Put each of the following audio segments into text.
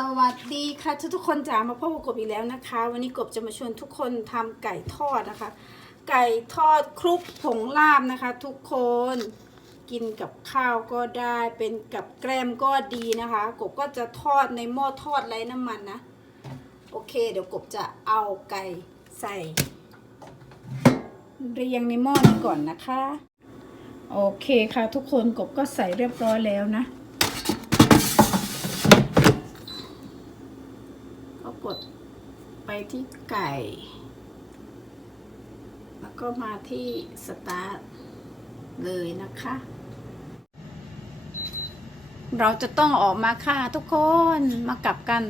สวัสดีค่ะทุกทุกคนจ๋ามาพบกับกบอีกแล้วนะคะ วันนี้กบจะมาชวนทุกคนทำไก่ทอดนะคะ ไก่ทอดคลุกผงลาบนะคะ ทุกคนกินกับข้าวก็ได้เป็นกับแกล้มก็ดีนะคะ กบก็จะทอดในหม้อทอดไร้น้ำมันนะโอเค เดี๋ยวกบจะเอาไก่ใส่ เรียงในหม้อนี้ก่อนนะคะ โอเคค่ะทุกคนกบก็ใส่เรียบร้อยแล้วนะ ก็กดไปที่ไก่ แล้วก็มาที่สตาร์ทเลยนะคะ เราจะต้องออกมาค่ะทุกคนมากลับกัน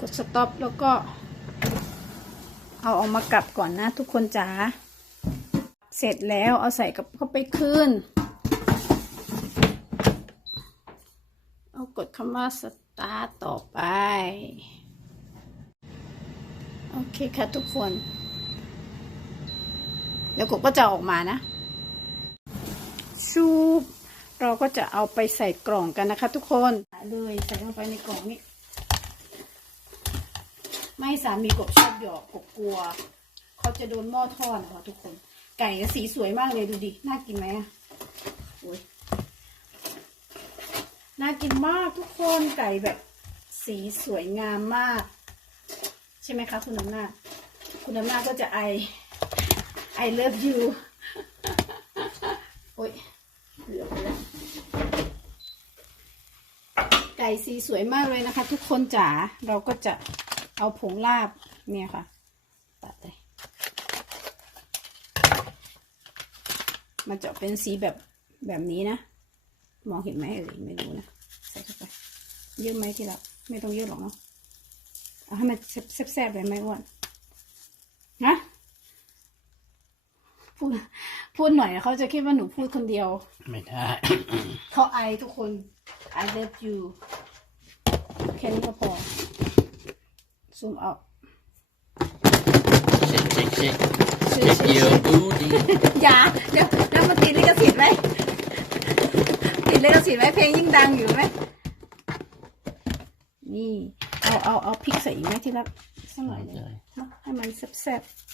กดสต็อปแล้วก็ เอาออกมากลับก่อนนะทุกคนจ๋าเสร็จแล้วเอาใส่กับเข้าไปคืนเอากดคำว่าสตาต่อไป โอเคค่ะทุกคนแล้วกดก็จะออกมานะ ชูบเราก็จะเอาไปใส่กล่องกันนะคะ ทุกคนเลยใส่ลงไปในกล่องนี้ ไม่สามีกบชอบหยอกกบกลัว เขาจะโดนหม้อทอดนะคะทุกคน ไก่สีสวยมากเลยดูดิ น่ากินไหมอะโอ้ย น่ากินมากทุกคนไก่แบบสีสวยงามมาก ใช่ไหมคะคุณน้ำหน้าจคุณน้ำหน้าจก็จะไอ I love you โอ้ยเหลือไปแล้วไก่สีสวยมากเลยนะคะ ทุกคนจ๋าเราก็จะเอาผงลาบเนี่ยค่ะตัดเลยมันจะเป็นสีแบบแบบนี้นะ มองเห็นไหมเอ่ยไม่รู้นะใส่เข้าไปเยอะไหมที่เราไม่ต้องเยอะหรอกเนาะเอาให้มันแซ่บๆเลยไหมอ้วนฮะพูดพูดหน่อยเขาจะคิดว่าหนูพูดคนเดียว ไม่ได้ เขาไอทุกคน I love you แค่นี้ก็พอซูมเอาเช็คเช็คเช็คเช็เช็คคเช็คเยอะบูดีอย่าเดี๋ยวแล้วมันติดลิขสิทธิ์ไหมติด ลิขสิทธิ์ไหมเพลงยิ่งดังอยู่ไหมนี่ เอาเอาเอาพริกใส่อีกไหมที่รักสักหน่อยหนึงเนาะให้มันแซ่บๆ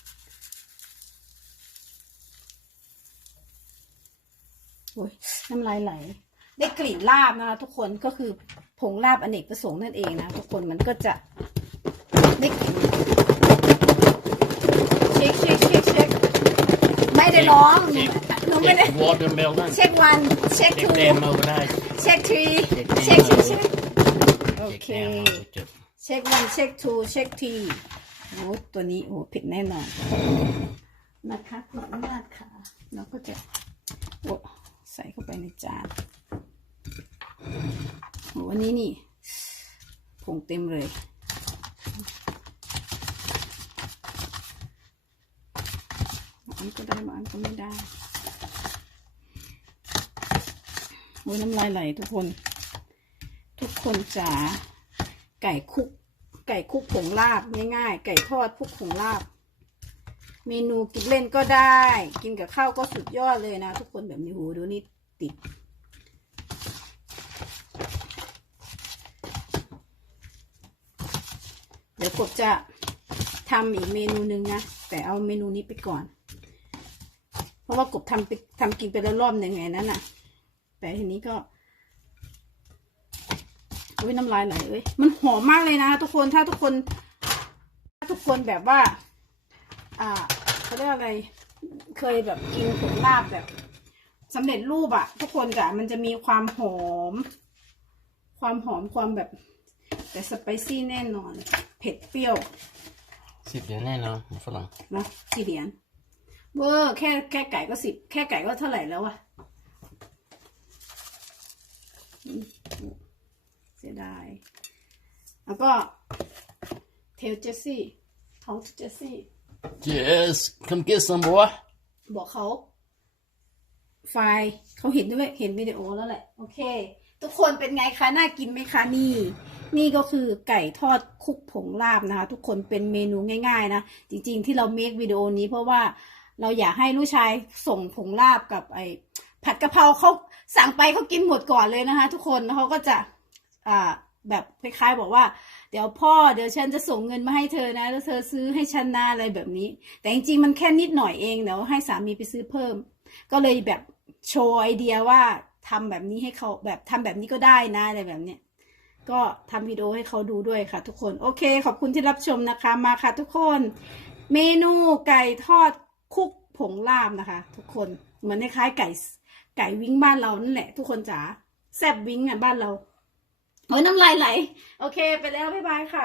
โอ้ยน้ำลายไหล ได้กลิ่นลาบนะคะทุกคนก็คือผงลาบอเนกประสงค์นั่นเองนะทุกคนมันก็จะได้กลิ่นเช็คเช็คเช็คเช็คไม่ได้ร้อง ไม่เช็ได้ควอเตอร์เมลอนเช็ควัน เช็คเช็คทูเดมเอาก็ได้เช็คทรีเช็เช็คคเช็คเดเช็คมโอเช็คเคแดมเอาจบเช็ควันเช็คทูเช็คทีโอ้ตัวนี้โอ้ผิดแน่นอน นะคะขออนุญาตค่ะเราก็จะโอ้ใส่เข้าไปในจานโอ้อันนี้นี่ผงเต็มเลยบางอันก็ได้บางอันก็ไม่ได้โอ้ยน้ำลายไหลทุกคน ทุกคนจ๋าไก่คุก ไก่คุกผงลาบง่ายๆ ไก่ทอดคุกผงลาบ เมนูกินเล่นก็ได้ กินกับข้าวก็สุดยอดเลยนะ ทุกคนแบบนี้หูดูนี่ติดเดี๋ยวกบจะทำอีกเมนูหนึ่งนะ แต่เอาเมนูนี้ไปก่อน เพราะว่ากบทำไปทำกินไปแล้วรอบหนึ่งไงนั้นน่ะ แต่ทีนี้ก็อุ้ยน้ำลายไหลเอ้ยมันหอมมากเลยนะทุกคนถ้าทุกคน ถ้าทุกคนแบบว่า อ่าเขาเรียกอะไร เคยแบบกินผงลาบแบบสำเร็จรูปอะทุกคนจ้ะมันจะมีความหอม ความหอมความแบบ แต่สไปซี่แน่นอน เผ็ดเปรี้ยวสิบเดือนแน่นอนฝรั่งเนาะกี่เหรียญเวอร์แค่แค่ไก่ก็สิบแค่ไก่ก็เท่าไหร่แล้วอะอืม เสียดาย แล้วก็เทลเจสซี่เขาเจสซี่ yes come get some boy บอกเขา ไฟล์เขาเห็นด้วยเห็นวิดีโอแล้วแหละ โอเค ทุกคนเป็นไงคะ น่ากินไหมคะ นี่ นี่ก็คือไก่ทอดคลุกผงลาบนะคะ ทุกคนเป็นเมนูง่าย ๆ นะ จริง ๆ ที่เราเมควิดีโอนี้เพราะว่าเราอยากให้ลูกชายส่งผงลาบกับไอ้ ผัดกะเพราเขาสั่งไปเขากินหมดก่อนเลยนะคะ ทุกคนแล้วเขาก็จะอ่าแบบคล้ายๆบอกว่า เดี๋ยวพ่อเดี๋ยวฉันจะส่งเงินมาให้เธอนะ แล้วเธอซื้อให้ฉันนะอะไรแบบนี้ แต่จริงๆมันแค่นิดหน่อยเองเดี๋ยวให้สามีไปซื้อเพิ่ม ก็เลยแบบโชว์ไอเดียว่าทำแบบนี้ให้เขาแบบทำแบบนี้ก็ได้นะอะไรแบบเนี้ยก็ทำวิดีโอให้เขาดูด้วยค่ะ ทุกคนโอเค ขอบคุณที่รับชมนะคะ มาค่ะ ทุกคน เมนูไก่ทอดคุกผงลาบนะคะ ทุกคนเหมือนคล้ายๆไก่ ไก่วิ่งบ้านเรานั่นแหละ ทุกคนจ๋าแซบวิ่งอะบ้านเราโอ้ยน้ำลายไหล โอเค ไปแล้ว บ๊ายบายค่ะ